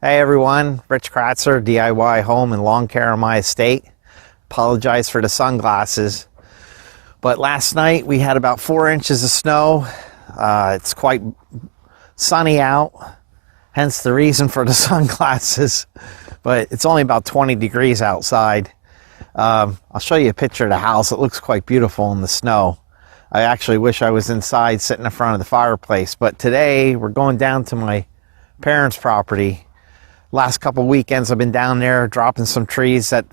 Hey everyone, Rich Kratzer, DIY home and lawn care on my estate. Apologize for the sunglasses, but last night we had about 4 inches of snow. It's quite sunny out, hence the reason for the sunglasses, but it's only about 20 degrees outside. I'll show you a picture of the house. It looks quite beautiful in the snow. I actually wish I was inside sitting in front of the fireplace, but today we're going down to my parents' property. Last couple weekends I've been down there dropping some trees that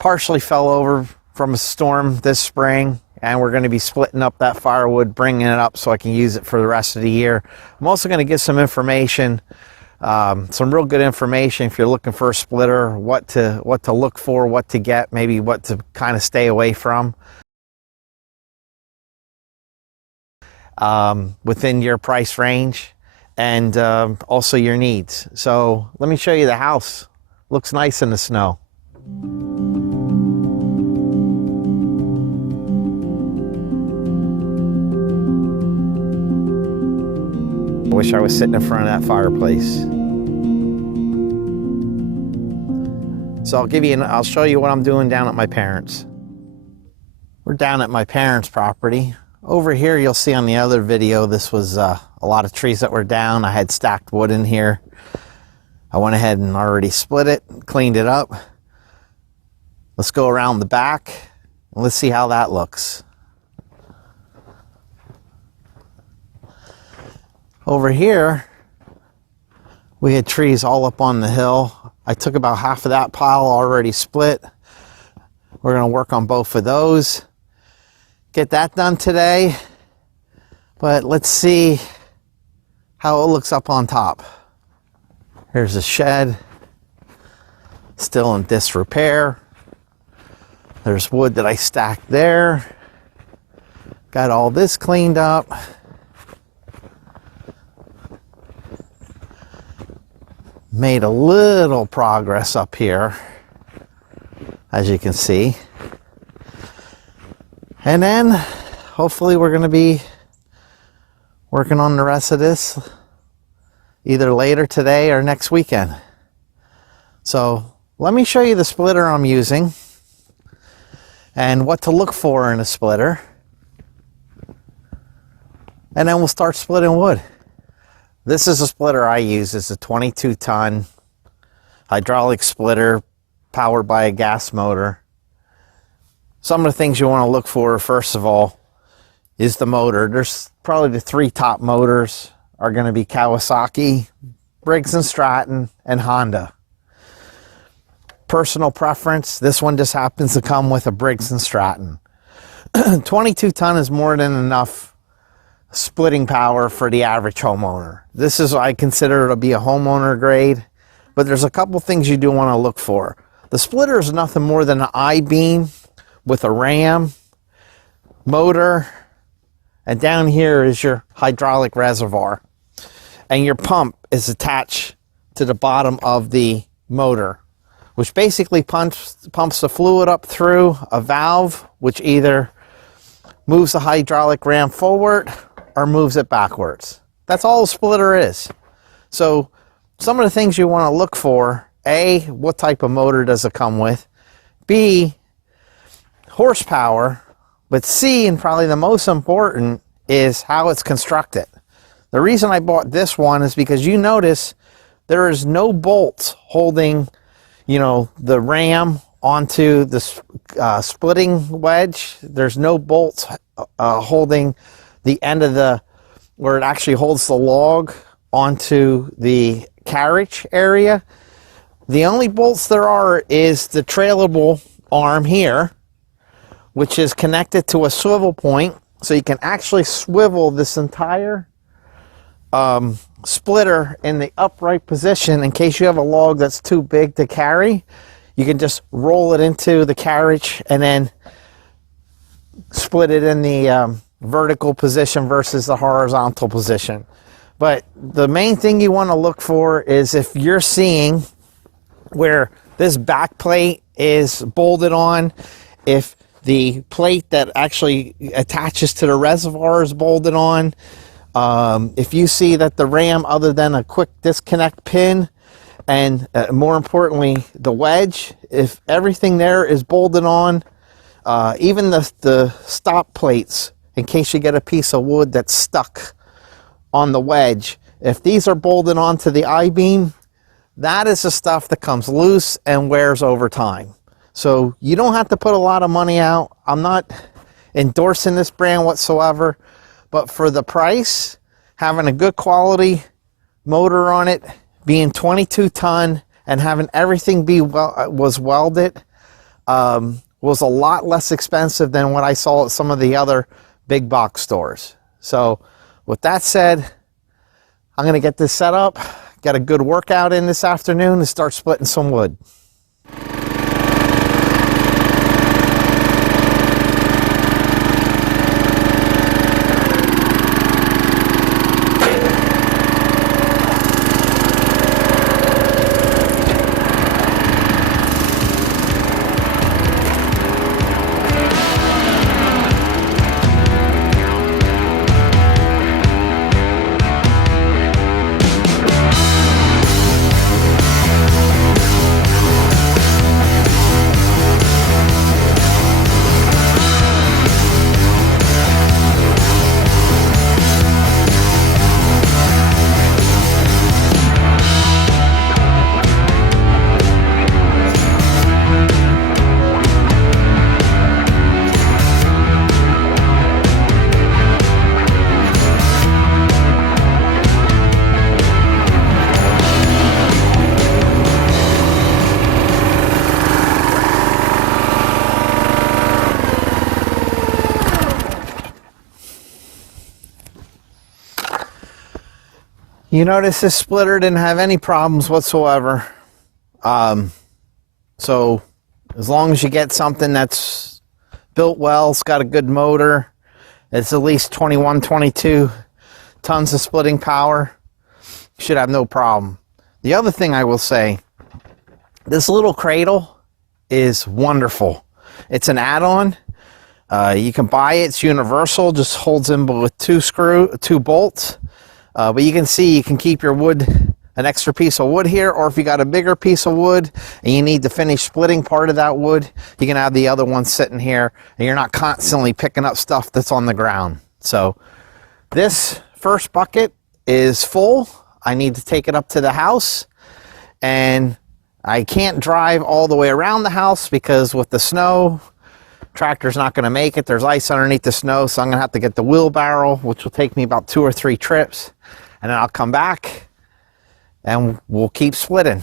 partially fell over from a storm this spring, and we're going to be splitting up that firewood, bringing it up so I can use it for the rest of the year. I'm also going to give some information, some real good information if you're looking for a splitter, what to look for, what to get, maybe what to kind of stay away from within your price range. And also your needs. So let me show you the house. Looks nice in the snow. I wish I was sitting in front of that fireplace. So I'll show you what I'm doing down at my parents'. We're down at my parents' property. Over here, you'll see on the other video, this was a lot of trees that were down. I had stacked wood in here. I went ahead and already split it, cleaned it up. Let's go around the back and let's see how that looks. Over here, we had trees all up on the hill. I took about half of that pile already split. We're going to work on both of those. Get that done today, but let's see how it looks up on top. Here's the shed, still in disrepair. There's wood that I stacked there. Got all this cleaned up. Made a little progress up here, as you can see. And then, hopefully we're going to be working on the rest of this either later today or next weekend. So, let me show you the splitter I'm using and what to look for in a splitter. And then we'll start splitting wood. This is a splitter I use. It's a 22-ton hydraulic splitter powered by a gas motor. Some of the things you want to look for, first of all, is the motor. There's probably the 3 top motors are going to be Kawasaki, Briggs & Stratton, and Honda. Personal preference, this one just happens to come with a Briggs & Stratton. 22 ton is more than enough splitting power for the average homeowner. This is what I consider to be a homeowner grade, but there's a couple things you do want to look for. The splitter is nothing more than an I-beam with a ram, motor, and down here is your hydraulic reservoir. And your pump is attached to the bottom of the motor, which basically pumps the fluid up through a valve, which either moves the hydraulic ram forward or moves it backwards. That's all a splitter is. So some of the things you want to look for, A, what type of motor does it come with? B, horsepower, but C, and probably the most important, is how it's constructed. The reason I bought this one is because you notice there is no bolts holding, the ram onto the splitting wedge. There's no bolts holding the end of where it actually holds the log onto the carriage area. The only bolts there are is the trailable arm here, which is connected to a swivel point, so you can actually swivel this entire splitter in the upright position in case you have a log that's too big to carry. You can just roll it into the carriage and then split it in the vertical position versus the horizontal position. But the main thing you want to look for is if you're seeing where this back plate is bolted on, if the plate that actually attaches to the reservoir is bolted on, if you see that the ram, other than a quick disconnect pin, And more importantly, the wedge, if everything there is bolted on, even the stop plates, in case you get a piece of wood that's stuck on the wedge, if these are bolted onto the I-beam, that is the stuff that comes loose and wears over time. So you don't have to put a lot of money out. I'm not endorsing this brand whatsoever, but for the price, having a good quality motor on it, being 22 ton and having everything was welded, was a lot less expensive than what I saw at some of the other big box stores. So with that said, I'm going to get this set up, get a good workout in this afternoon, and start splitting some wood. You notice this splitter didn't have any problems whatsoever. So as long as you get something that's built well, it's got a good motor, it's at least 21, 22 tons of splitting power, you should have no problem. The other thing I will say, this little cradle is wonderful. It's an add-on. You can buy it, it's universal, just holds in with two bolts. But you can see you can keep your wood, an extra piece of wood here, or if you got a bigger piece of wood and you need to finish splitting part of that wood, you can have the other one sitting here and you're not constantly picking up stuff that's on the ground. So this first bucket is full. I need to take it up to the house, and I can't drive all the way around the house because with the snow, tractor's not going to make it. There's ice underneath the snow, so I'm going to have to get the wheelbarrow, which will take me about 2 or 3 trips. And then I'll come back and we'll keep splitting.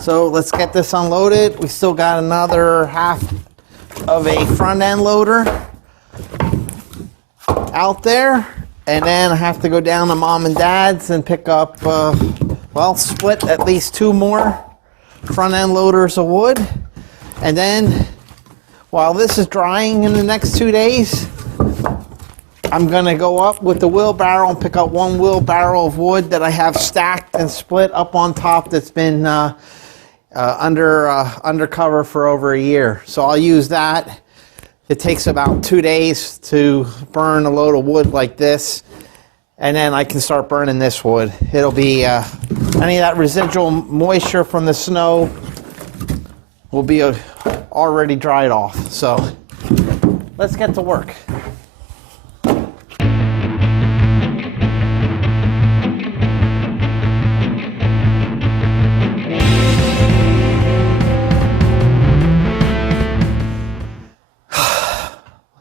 So let's get this unloaded. We still got another half of a front end loader out there. And then I have to go down to mom and dad's and pick up, well, split at least 2 more front end loaders of wood. And then while this is drying in the next 2 days, I'm gonna go up with the wheelbarrow and pick up 1 wheelbarrow of wood that I have stacked and split up on top that's been undercover for over a year. So I'll use that It takes about 2 days to burn a load of wood like this, and then I can start burning this wood. It'll be any of that residual moisture from the snow will be already dried off. So let's get to work.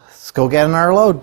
Let's go get in our load.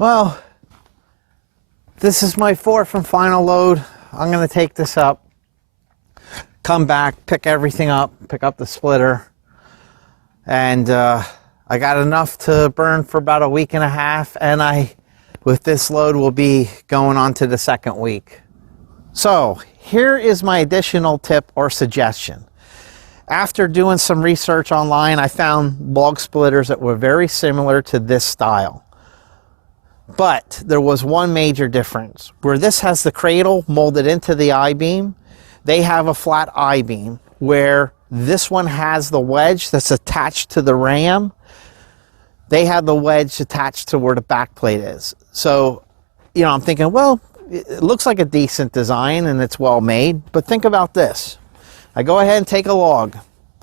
Well, this is my fourth and final load. I'm going to take this up, come back, pick everything up, pick up the splitter, and I got enough to burn for about a week and a half, and with this load, will be going on to the second week. So here is my additional tip or suggestion. After doing some research online, I found log splitters that were very similar to this style. But there was one major difference. Where this has the cradle molded into the I-beam, they have a flat I-beam. Where this one has the wedge that's attached to the ram, they have the wedge attached to where the back plate is. So, you know, I'm thinking, well, it looks like a decent design and it's well made, but think about this. I go ahead and take a log.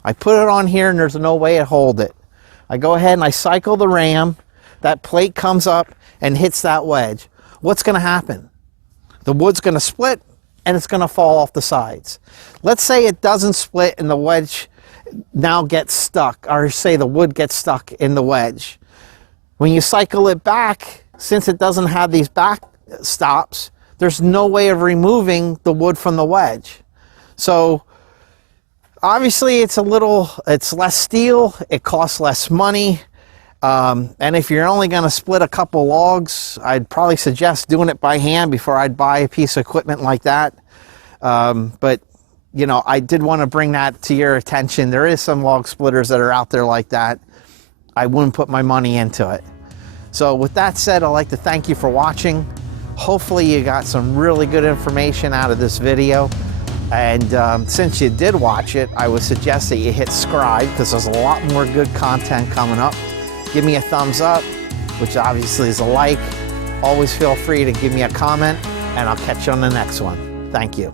I put it on here and there's no way to hold it. I go ahead and I cycle the ram. That plate comes up and hits that wedge. What's going to happen? The wood's going to split and it's going to fall off the sides. Let's say it doesn't split and the wedge now gets stuck, or say the wood gets stuck in the wedge. When you cycle it back, since it doesn't have these back stops, there's no way of removing the wood from the wedge. So obviously it's less steel, it costs less money. And if you're only going to split a couple logs, I'd probably suggest doing it by hand before I'd buy a piece of equipment like that. But, you know, I did want to bring that to your attention. There is some log splitters that are out there like that. I wouldn't put my money into it. So with that said, I'd like to thank you for watching. Hopefully you got some really good information out of this video. And since you did watch it, I would suggest that you hit subscribe, because there's a lot more good content coming up. Give me a thumbs up, which obviously is a like. Always feel free to give me a comment, and I'll catch you on the next one. Thank you.